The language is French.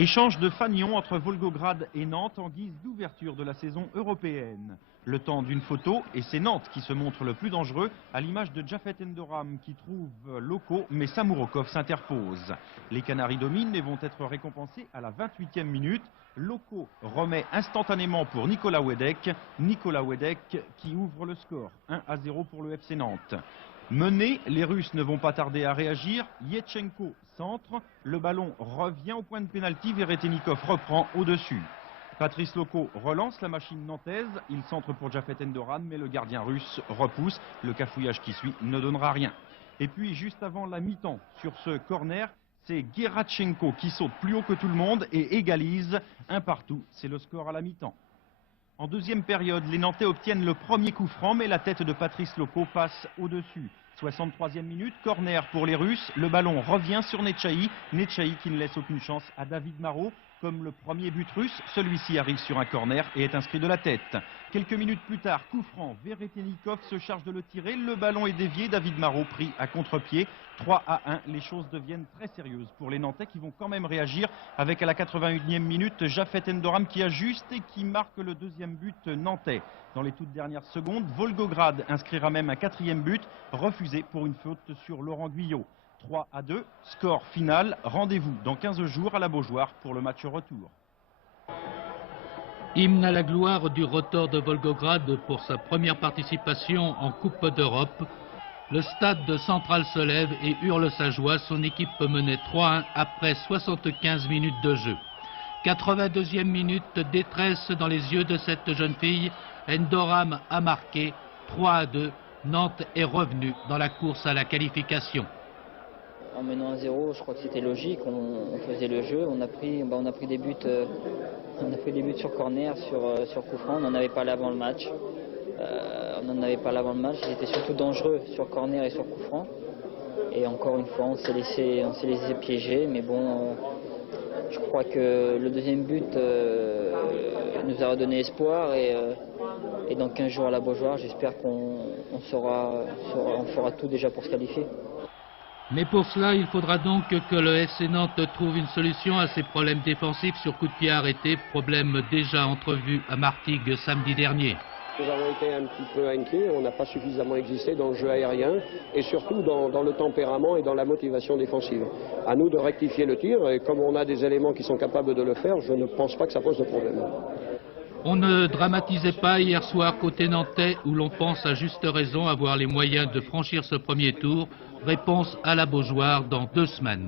Échange de fanions entre Volgograd et Nantes en guise d'ouverture de la saison européenne. Le temps d'une photo et c'est Nantes qui se montre le plus dangereux à l'image de Jafet Endoram qui trouve Loko mais Samourokov s'interpose. Les Canaries dominent et vont être récompensés à la 28e minute. Loko remet instantanément pour Nicolas Wedek. Nicolas Wedek qui ouvre le score 1-0 pour le FC Nantes. Menés, les Russes ne vont pas tarder à réagir. Yetchenko centre, le ballon revient au point de pénalty, Veretennikov reprend au-dessus. Patrice Loko relance la machine nantaise, il centre pour Jafet Endoram, mais le gardien russe repousse. Le cafouillage qui suit ne donnera rien. Et puis juste avant la mi-temps, sur ce corner, c'est Gerachenko qui saute plus haut que tout le monde et égalise 1-1. C'est le score à la mi-temps. En deuxième période, les Nantais obtiennent le premier coup franc, mais la tête de Patrice Loko passe au-dessus. 63e minute, corner pour les Russes. Le ballon revient sur Nechaï. Nechaï qui ne laisse aucune chance à David Marot. Comme le premier but russe, celui-ci arrive sur un corner et est inscrit de la tête. Quelques minutes plus tard, coup franc, Veretennikov se charge de le tirer. Le ballon est dévié, David Marot pris à contre-pied. 3-1, les choses deviennent très sérieuses pour les Nantais qui vont quand même réagir avec à la 81e minute Jafet Endoram qui ajuste et qui marque le deuxième but nantais. Dans les toutes dernières secondes, Volgograd inscrira même un quatrième but, refusé pour une faute sur Laurent Guyot. 3-2, score final, rendez-vous dans 15 jours à la Beaujoire pour le match retour. Hymne à la gloire du Rotor de Volgograd pour sa première participation en Coupe d'Europe. Le stade de Central se lève et hurle sa joie. Son équipe menait 3-1 après 75 minutes de jeu. 82e minute, détresse dans les yeux de cette jeune fille. Endoram a marqué 3-2. Nantes est revenu dans la course à la qualification. En menant 1-0, je crois que c'était logique, on faisait le jeu, on a pris des buts, sur corner, sur coup franc, on n'en avait pas là avant le match. Ils étaient surtout dangereux sur corner et sur coup franc. Et encore une fois, on s'est laissé piéger, mais bon, je crois que le deuxième but nous a redonné espoir et dans 15 jours à la Beaujoire, j'espère qu'on fera tout déjà pour se qualifier. Mais pour cela, il faudra donc que le FC Nantes trouve une solution à ses problèmes défensifs sur coup de pied arrêté, problème déjà entrevu à Martigues samedi dernier. Nous avons été un petit peu inquiets, on n'a pas suffisamment existé dans le jeu aérien et surtout dans le tempérament et dans la motivation défensive. À nous de rectifier le tir et comme on a des éléments qui sont capables de le faire, je ne pense pas que ça pose de problème. On ne dramatisait pas hier soir côté nantais où l'on pense à juste raison avoir les moyens de franchir ce premier tour. Réponse à la Beaujoire dans 2 semaines.